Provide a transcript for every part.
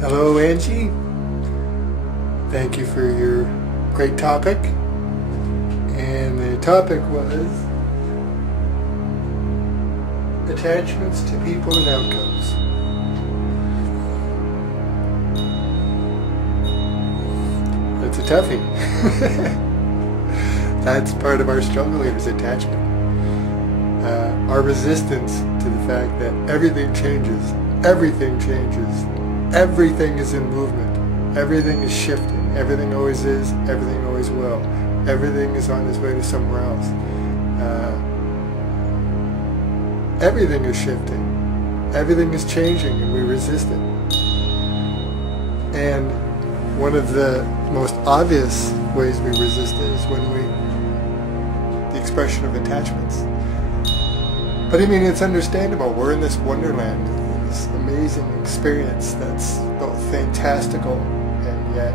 Hello, Angie. Thank you for your great topic. And the topic was attachments to people and outcomes. It's a toughie. That's part of our struggle here, is attachment. Our resistance to the fact that everything changes, everything is in movement, everything is shifting, everything always is, everything always will, everything is on its way to somewhere else. Everything is shifting, everything is changing, and we resist it. And one of the most obvious ways we resist it is when the expression of attachments. But I mean, it's understandable. We're in this wonderland, this amazing experience that's both fantastical and yet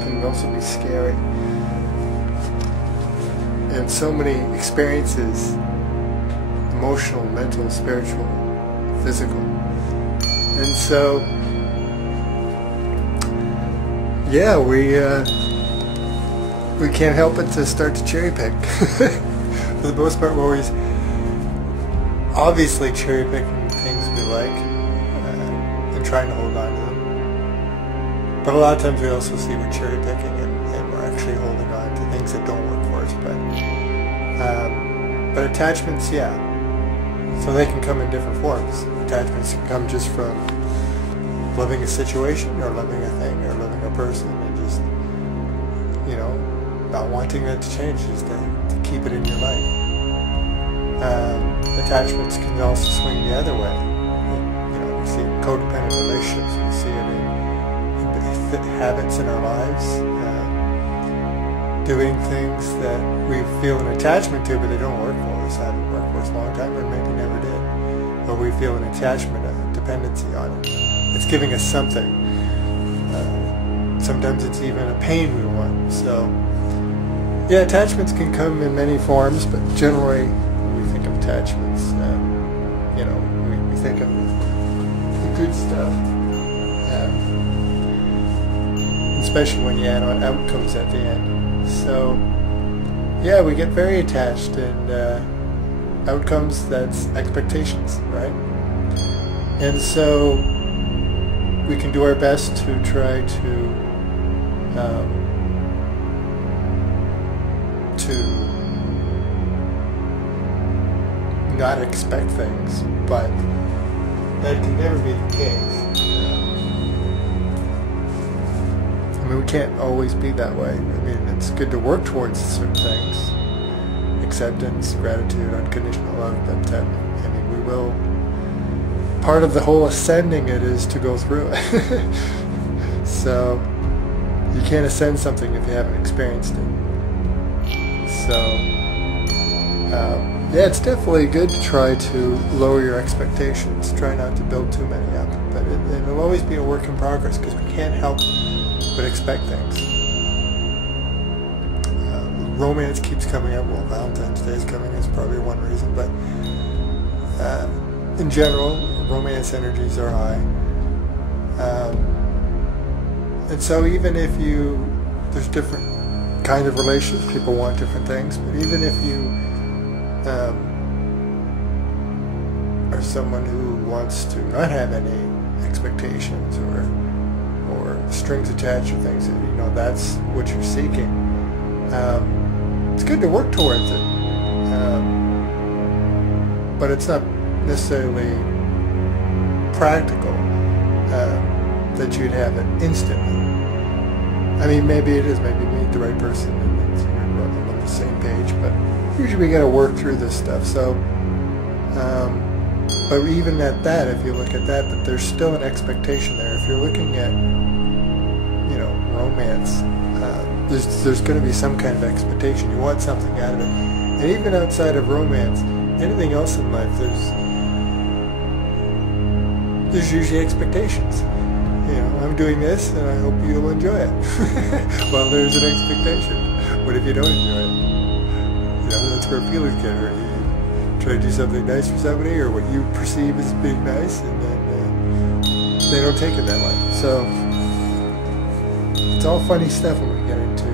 can also be scary. And so many experiences, emotional, mental, spiritual, physical. And so, yeah, we can't help but to start to cherry pick. For the most part, we're always obviously cherry picking things we like and trying to hold on to them. But a lot of times we also see we're cherry picking and we're actually holding on to things that don't work for us. But attachments, yeah. So they can come in different forms. Attachments can come just from loving a situation or loving a thing or loving a person and just, not wanting it to change, just to keep it in your life. Attachments can also swing the other way. We see it in codependent relationships, we see it in habits in our lives, doing things that we feel an attachment to but they don't work for us, haven't worked for us a long time or maybe never did. Or we feel an attachment, a dependency on it. It's giving us something. Sometimes it's even a pain we want. So, yeah, attachments can come in many forms, but generally when we think of attachments, we think of the good stuff, especially when you add on outcomes at the end. So, yeah, we get very attached, and outcomes, that's expectations, right? And so we can do our best to try to not expect things, but that can never be the case. I mean, we can't always be that way. I mean, it's good to work towards certain things, acceptance, gratitude, unconditional love, but we will. Part of the whole ascending it is to go through it. So you can't ascend something if you haven't experienced it. So yeah, it's definitely good to try to lower your expectations. Try not to build too many up, but it'll always be a work in progress because we can't help but expect things. Romance keeps coming up. Well, Valentine's Day is coming is probably one reason, but in general, romance energies are high. And so even if there's different kind of relations, people want different things, but even if you are someone who wants to not have any expectations or strings attached or things, that's what you're seeking, it's good to work towards it. But it's not necessarily practical that you'd have it instantly. I mean, maybe it is. Maybe you meet the right person and you're on the same page, but usually we got to work through this stuff. So, but even at that, if you look at that there's still an expectation there. If you're looking at, romance, there's going to be some kind of expectation. You want something out of it, and even outside of romance, anything else in life, there's usually expectations. I'm doing this and I hope you'll enjoy it. Well, there's an expectation. What if you don't enjoy it? That's where feelings get hurt. You try to do something nice for somebody or what you perceive as being nice, and then they don't take it that way. So it's all funny stuff when we get into, you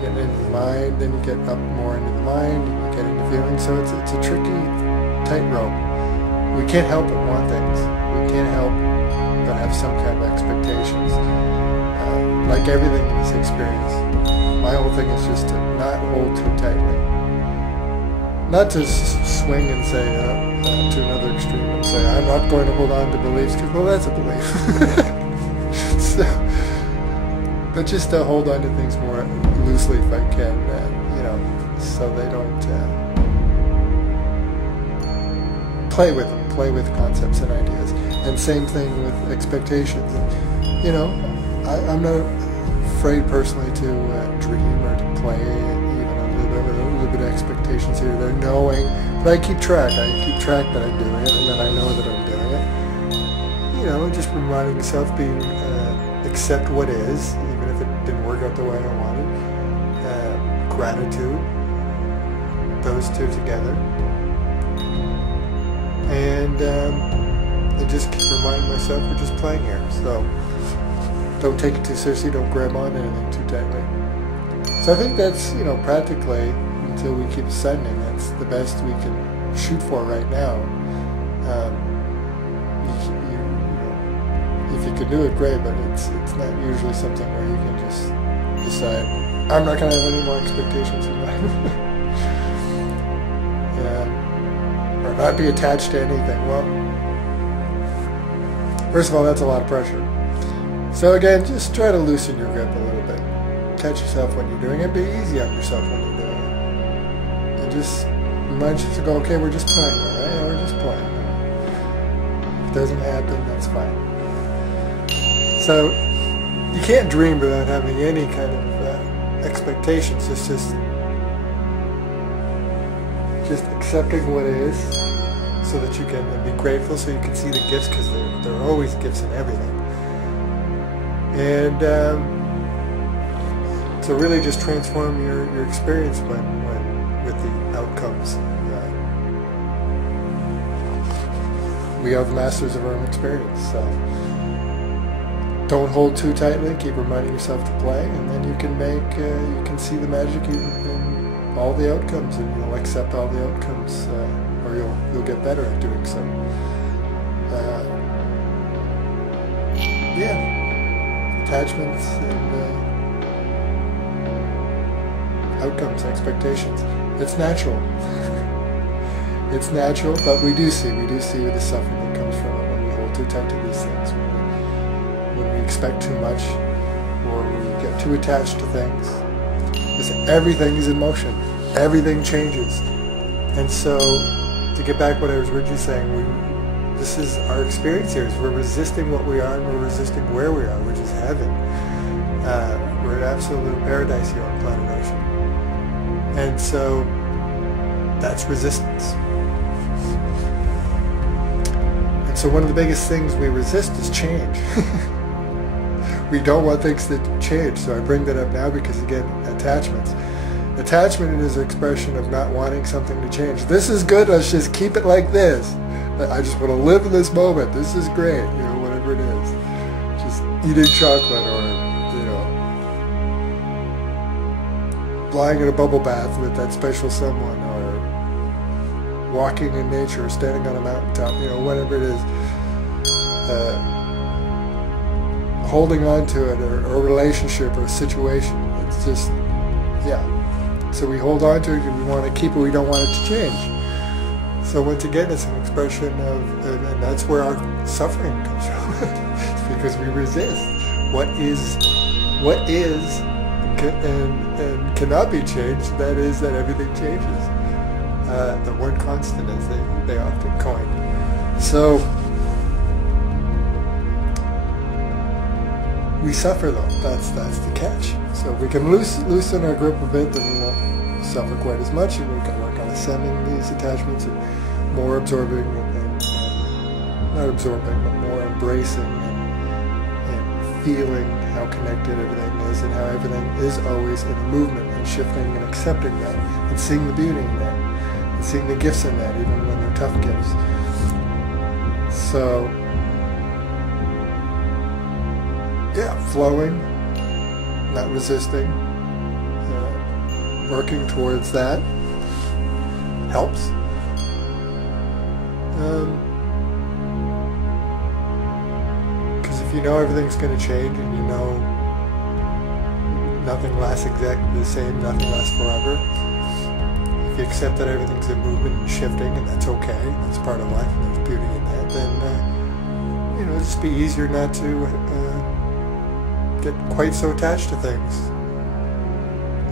get into the mind, then you get up more into the mind, and you get into feelings. So it's a tricky tightrope. We can't help but want things. We can't help but have some kind of expectations. Like everything in this experience, my whole thing is just to not hold too tightly. Not to swing and say to another extreme and say, I'm not going to hold on to beliefs, because, well, that's a belief. But just to hold on to things more loosely if I can, so they don't play with them, play with concepts and ideas. And same thing with expectations. I'm not afraid personally to dream or to play even a little bit of expectations here. They're knowing, but I keep track. I keep track that I'm doing it, and that I know that I'm doing it. Just reminding myself, accept what is, even if it didn't work out the way I wanted. Gratitude, those two together, and I just keep reminding myself we're just playing here. So don't take it too seriously. Don't grab on to anything too tightly. So I think that's practically, until we keep ascending, that's the best we can shoot for right now. If you could do it, great, but it's not usually something where you can just decide, I'm not going to have any more expectations in life. Or not be attached to anything. Well, first of all, that's a lot of pressure. So again, just try to loosen your grip a little bit. Catch yourself when you're doing it. Be easy on yourself when you're doing it. And just remind yourself to go, okay, we're just playing, all right? We're just playing. If it doesn't happen, that's fine. So you can't dream without having any kind of expectations. It's just accepting what is, so that you can be grateful, so you can see the gifts, because there are always gifts in everything. And so really just transform your experience with the outcomes. We are the masters of our own experience. So don't hold too tightly. Keep reminding yourself to play, and then you can you can see the magic in all the outcomes, and you'll accept all the outcomes, or you'll get better at doing so. Attachments and outcomes, expectations. It's natural. It's natural, but we do see the suffering that comes from it when we hold too tight to these things. When we expect too much, or we get too attached to things. Because everything is in motion. Everything changes. And so, to get back what I was originally saying, this is our experience here. Is we're resisting what we are, and we're resisting where we are, which is heaven. We're in absolute paradise here on planet Ocean. And so, that's resistance. And so one of the biggest things we resist is change. We don't want things to change, so I bring that up now because, again, attachments. Attachment is an expression of not wanting something to change. This is good, let's just keep it like this. I just want to live in this moment. This is great, whatever it is. Just eating chocolate, or, lying in a bubble bath with that special someone, or walking in nature, or standing on a mountaintop, whatever it is. Holding on to it, or a relationship, or a situation. It's just, So we hold on to it and we want to keep it, we don't want it to change. So once again, it's an expression of, and that's where our suffering comes from. It's because we resist what is and cannot be changed. That is that everything changes. The one constant, as they often coin. So we suffer though. That's the catch. So if we can loosen our grip a bit, then we won't suffer quite as much, and we can work on ascending these attachments and more absorbing and not absorbing, but more embracing and feeling how connected everything is, and how everything is always in a movement, and shifting and accepting that, and seeing the beauty in that, and seeing the gifts in that, even when they're tough gifts. So yeah, flowing, not resisting, working towards that helps. Because if you know everything's going to change and you know nothing lasts exactly the same, nothing lasts forever, if you accept that everything's in movement and shifting, and that's okay, that's part of life, and there's beauty in that, then it'll just be easier not to get quite so attached to things.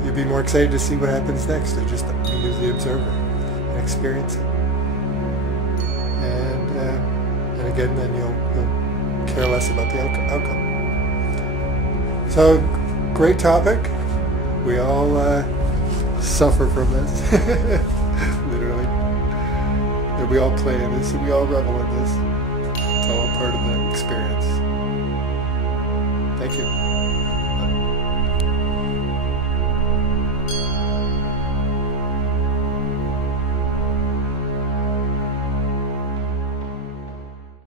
You'll be more excited to see what happens next, to just be the observer and experience it. And again, then you'll care less about the outcome. So, great topic. We all suffer from this, literally. And we all play in this, and we all revel in this. It's all part of the experience. Thank you.